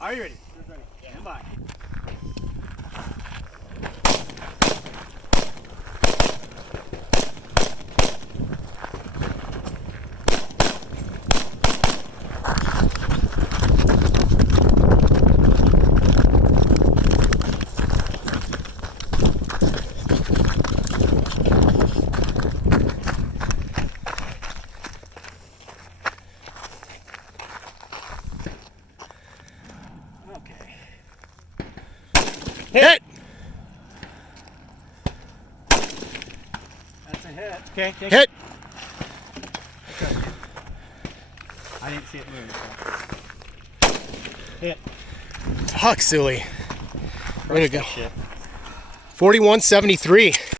Are you ready? Ready. Stand by. Okay. Hit! That's a hit. Okay. Hit! I didn't see it move. So. Hit. Fuck, Sully. Way to go. Shit. 41-73.